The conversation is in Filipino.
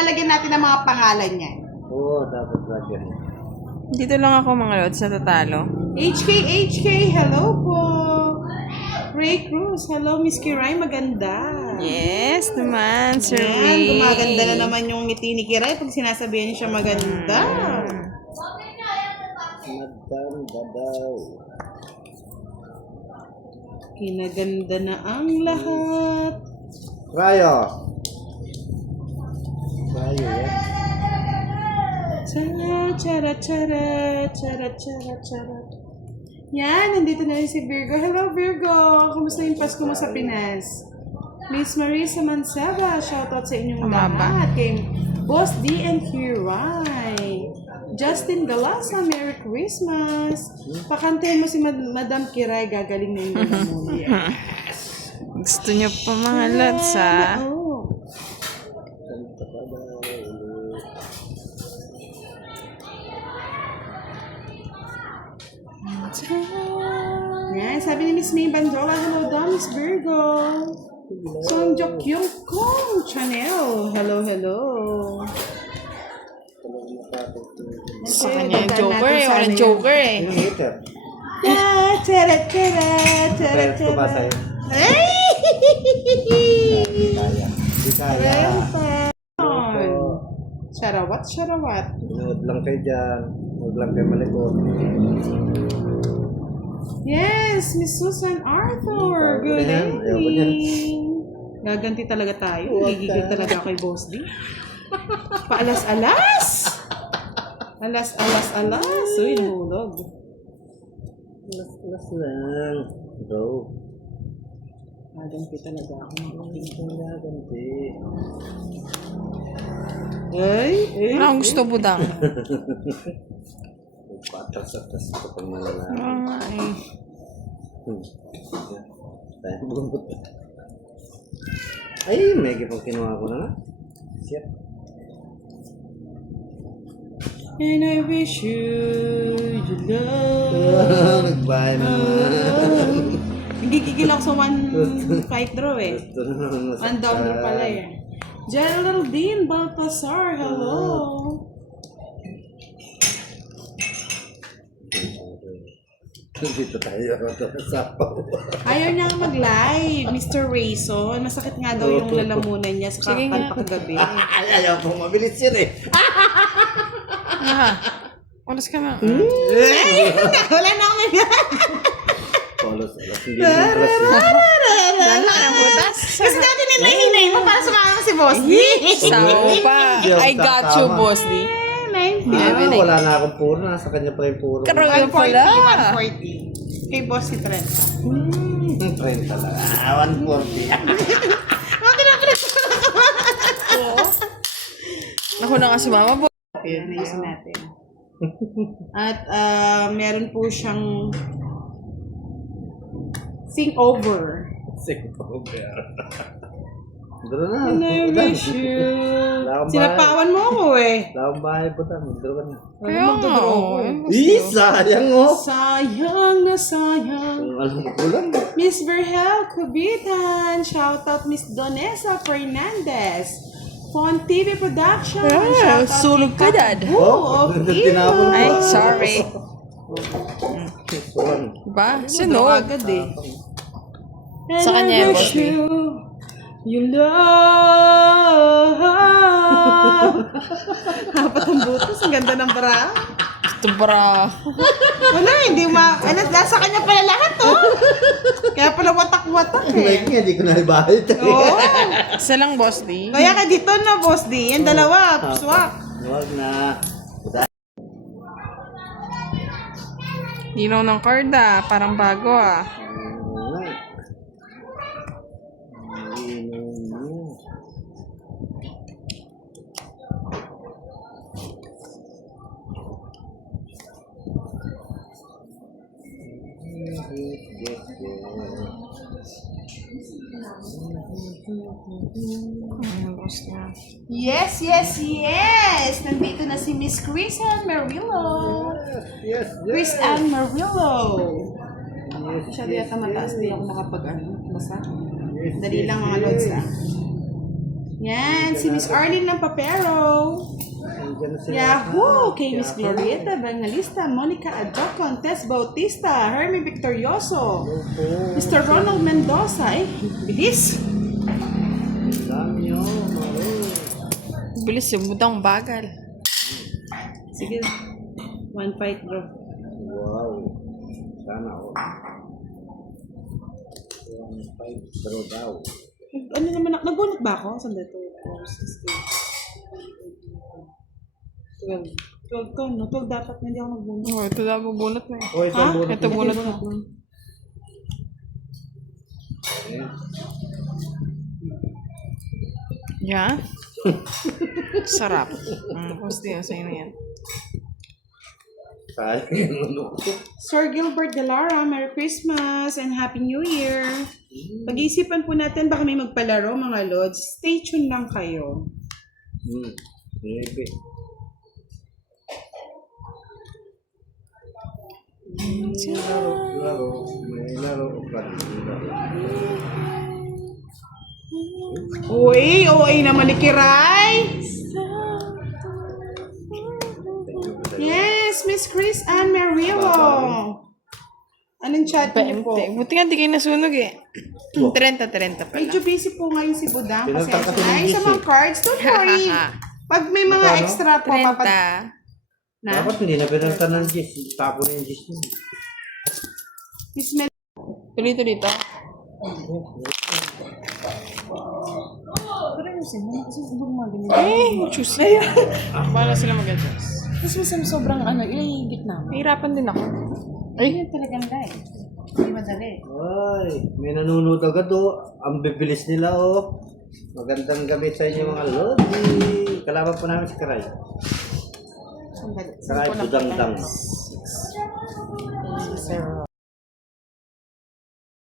lalagyan natin ng mga pangalan niyan. Oo, dapat lagyan. Dito lang ako mga lods sa tatalo. HK, hello po. Ray Cruz, hello Miss Kiray, maganda. Yes naman, Sir Yan, Ray. gumaganda na naman yung ngiti ni Kiray pag sinasabihan niya siya maganda. Maganda daw. Kinaganda na ang lahat. Rayo. Rayo, yan. Chara, chara, chara, chara, chara. Yan, nandito na rin si Virgo. Hello Virgo! Kumusta yung Pasko mo sa Pinas? Miss Marisa Mansaba, shoutout sa inyong lahat. Kay Boss D and Kiray. Justin Galasa, Merry Christmas. Pakantahin mo si Madam Kiray, gagaling na yung galamunin. Gusto niyo pa mga lods ha? Oo. Kanta pa daw. Yan, sabi ni Miss May Bandola, hello daw, Miss Virgo. Song Jokyong Kong Chanel, hello, hello. Sa kanya yung Joker eh. Walang Joker eh. Yung hater. Tara, tara, tara, Friends ko ba tara. sa'yo? Ay! Hindi kaya. Hindi kaya. Sharawat, sharawat. Huwag lang kayo dyan. Huwag lang kayo malikot. Yes, Miss Susan Arthur. Good Ayan, ayaw ko yan. evening. Gaganti talaga tayo. Gigigil talaga kay Boss D. Paalas-alas! Alas. Uy, hulog. Las lang. Go. Gaganti talaga ako. Ganti. Ay, Ano ang gusto budang? Patas-atas ko pang malala. Ay. Tayo bumot. Ay, may pang kinuha ko na nga. Shit. and I wish you love. Nagbahay na naman. Gigigil ako sa one fight draw eh. Ito na naman One down draw pala eh. Geraldine Baltasar, hello. Dito tayo sa sapaw. Ayaw niya nga mag-live, Mr. Rayson. Masakit nga daw yung lalamunan niya sa Sige nga. kagabi. Ay, ayaw pong mabilis yun eh. Oras ka na. Wala na akong Polos, hindi naman press yun. Dala ka ng butas. Kasi dati nila mo para sumama si Boss D. Sao pa. I got you, Boss D. Wala na akong puro. Nasa kanya pa yung puro. Karoon pala. 140. Kay Boss si 30. 30 lang. 140. Ako na nga si Mama. Yun, naisip natin. At meron po siyang think over. Dalo na. And I wish you. Sinapawan mo ako eh. Laong bahay po tayo. Magdalo ka na. Kaya nga. Sayang oh. Sayang na sayang. Kung alam ko lang. Miss Verhel Cubitan. Shout out Miss Donessa Fernandez. Font TV Production. Shout out sulog ka, Dad. Oh, tinapon ko. Ay, sorry. Ba? Sino? Agad eh. Sa kanya, Boss D. You love. Apat ang butos. Ang ganda ng bra. Ito bra. Wala, hindi nasa kanya pala lahat, oh. Kaya pala watak-watak, Like eh. nga, di ko na ibahit. Oo. Isa lang, Boss D. Kaya ka dito na, Boss D. Yan dalawa, swak. Huwag na. Dinaw ng card ah. Parang bago ah. Yes. Nandito na si Miss Chris Ann Marillo. Yes. Chris Ann Marillo. Masyado yata mataas. Hindi ako makapag-ano. Basta. Dali lang mga lods ah. Yan, si Miss Arlene ng Papero. Nandiyan na sila. Yahoo! Kay Miss Glorieta Bangalista, Monica Adjocon, Tess Bautista, Hermie Victorioso, Mr. Ronald Mendoza. Eh, bilis! Dami nyo, Maro. Bilis yung budang bagal. Sige, one fight bro. Wow. Sana ako. 1-5 draw daw. Ano naman, nagbunot ba ako? Saan dito? 12. 12 to, no? 12 dapat na hindi ako nagbunot. Oh, ito daw bunot mo eh. Oh, ito Ha? ang bunot Ito mo. bunot mo. Eh, Yeah? Sarap. Tapos din sa'yo na yan. sayang ano ko. Sir Gilbert de Lara, Merry Christmas and Happy New Year. Pag-iisipan po natin baka may magpalaro mga lods. Stay tuned lang kayo. Maybe. Laro. May laro. Uy, OA naman ni Kiray. Yes, Miss Chris Ann Merilo. Anong chat niyo po? Buti nga di kayo nasunog eh. 30 pala. Medyo busy po ngayon si Budang. Kasi Pinunta ka sa ay, sa GC. mga cards, don't worry. Pag may mga Magkano? extra po, 30. na. Dapat hindi na pinunta ng Gis. Tapo na yung Gis mo. Miss Mel, Tuloy-tuloy dito. pero yung sin mo, kasi sobrang magaling. Eh, choose. Bala sila mag-adjust. Mas masam sobrang ano, ilahigit namin. Nahirapan din ako. Ay, yun talagang live. Hindi madali. Ay, may nanonood agad oh. Ang bibilis nila oh. Magandang gabi sa inyo mga lodi. Kalaban po namin si Karay. Sandali. Karay Budangdang. Zero.